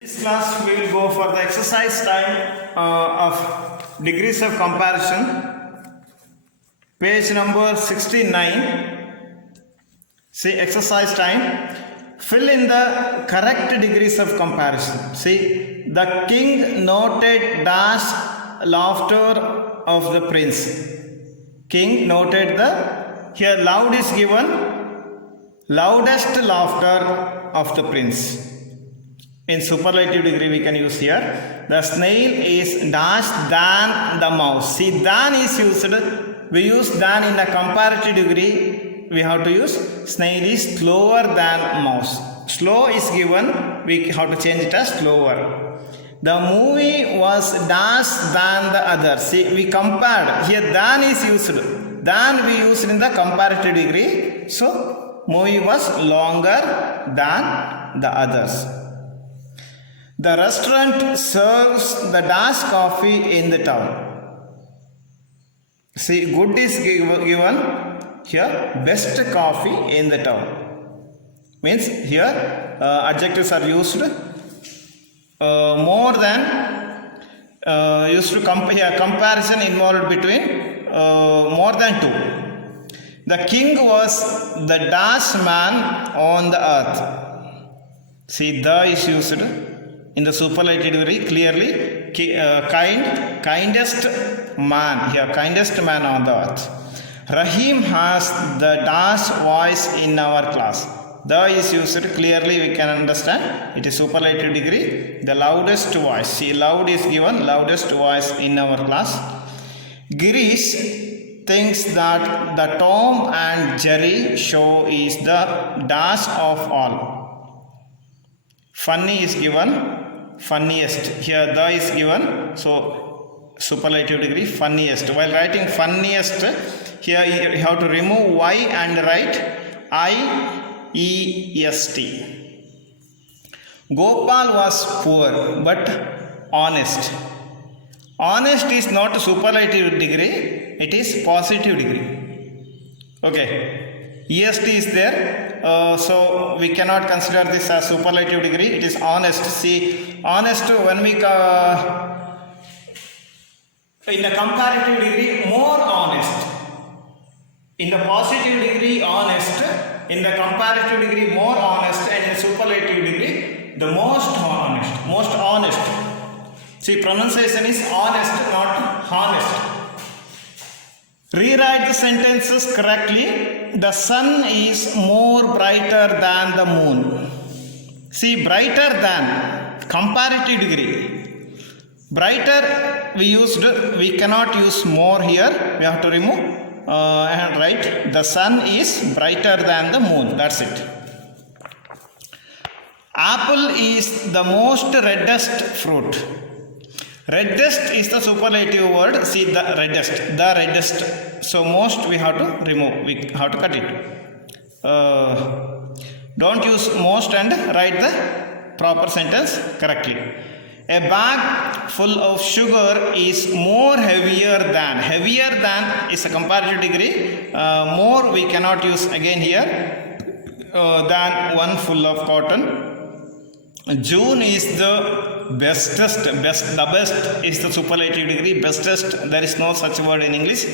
This class we will go for the exercise time of degrees of comparison. Page number 69. See, exercise time. Fill in the correct degrees of comparison. See, the king noted dash laughter of the prince. King noted the, here loud is given, loudest laughter of the prince. In superlative degree we can use here. The snail is dash than the mouse. See, than is used. We use than in the comparative degree. We have to use snail is slower than mouse. Slow is given. We have to change it as slower. The movie was dash than the other. See, we compared. Here than is used. Than we used in the comparative degree. So, movie was longer than the others. The restaurant serves the dash coffee in the town. See, good is given here, best coffee in the town. Means here adjectives are used more than used to here comparison involved between more than two. The king was the dash man on the earth. See, the is used in the superlative degree clearly. Kindest man here, kindest man on the earth. Rahim has the dash voice in our class. The is used clearly, we can understand it is superlative degree, the loudest voice. See, loud is given, loudest voice in our class. Girish thinks that the Tom and Jerry show is the dash of all. Funny is given, funniest. Here the is given, so superlative degree, funniest. While writing funniest, here you have to remove y and write I-E-S-T. Gopal was poor but honest. Honest is not a superlative degree, it is positive degree. Okay, EST is there, so we cannot consider this as superlative degree, it is honest. See, honest when we in the comparative degree, more honest. In the positive degree, honest. In the comparative degree, more honest. And in the superlative degree, the most honest. Most honest. See, pronunciation is honest, not honest. Rewrite the sentences correctly. The sun is more brighter than the moon. See, brighter than, comparative degree. Brighter we cannot use more here. We have to remove and write the sun is brighter than the moon. That's it. Apple is the most reddest fruit. Reddest is the superlative word. See, the reddest. So most we have to remove. We have to cut it. Don't use most and write the proper sentence correctly. A bag full of sugar is more heavier than is a comparative degree. More we cannot use again here than one full of cotton. June is the bestest. The best is the superlative degree. Bestest, there is no such word in English.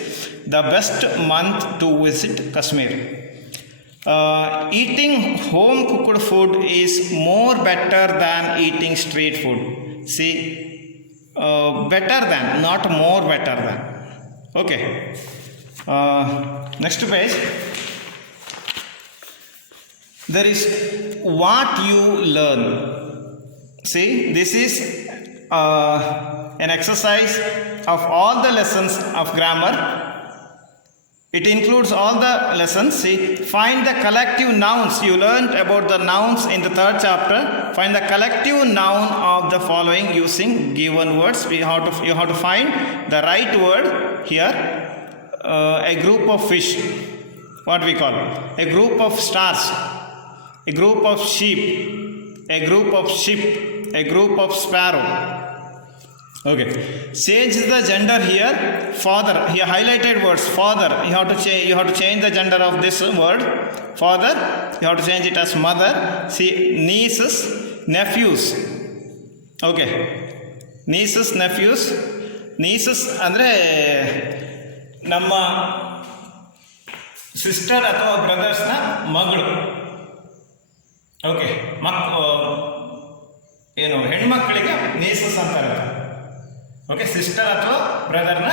The best month to visit Kashmir. Eating home cooked food is more better than eating street food. See, better than, not more better than. Okay. Next page. There is what you learn. See, this is an exercise of all the lessons of grammar. It includes all the lessons. See, find the collective nouns. You learned about the nouns in the third chapter. Find the collective noun of the following using given words. You have to find the right word here. A group of fish. What we call? A group of stars. A group of sheep. A group of sheep. A group of sparrow. Okay, change the gender here. Father, here highlighted words. Father, you have to change the gender of this word. Father, you have to change it as mother. See, nieces, nephews. Okay, nieces nephews. Nieces ಅಂದರೆ ನಮ್ಮ sister ಅಥವಾ ಬ್ರದರ್ಸ್ನ ಮಗಳು. Okay, ಏನು ಹೆಣ್ಮಕ್ಕಳಿಗೆ ನೀಸಸ್ ಅಂತ ಇರುತ್ತೆ. Okay, sister ಅಥವಾ ಬ್ರದರ್ನ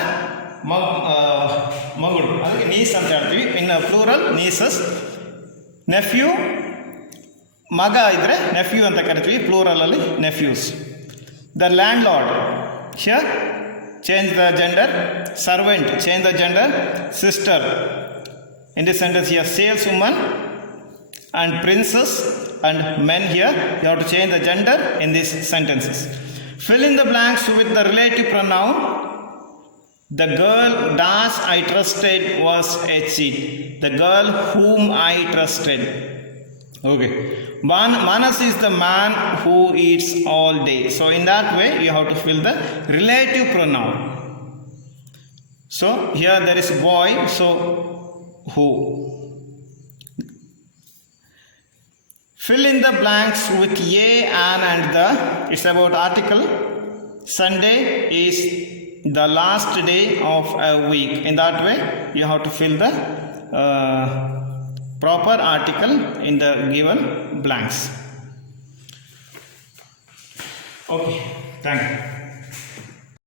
ಮಗಳು, ಅದಕ್ಕೆ ನೀಸ್ ಅಂತ ಹೇಳ್ತೀವಿ. ಇನ್ನು ಪ್ಲೂರಲ್ ನೀಸಸ್. ನೆಫ್ಯೂ ಮಗ ಇದ್ದರೆ ನೆಫ್ಯೂ ಅಂತ ಕರಿತೀವಿ, ಪ್ಲೂರಲಲ್ಲಿ nephews. The landlord, here change the gender. Servant, change the gender. Sister, in this sentence here saleswoman. And princess and men, here you have to change the gender in these sentences. Fill in the blanks with the relative pronoun. The girl dash I trusted was a cheat. The girl whom I trusted. Okay, Manas is the man who eats all day. So in that way you have to fill the relative pronoun. So here there is boy, so who. Fill in the blanks with a, an and the. It's about article. Sunday is the last day of a week. In that way you have to fill the proper article in the given blanks. Okay, thank you.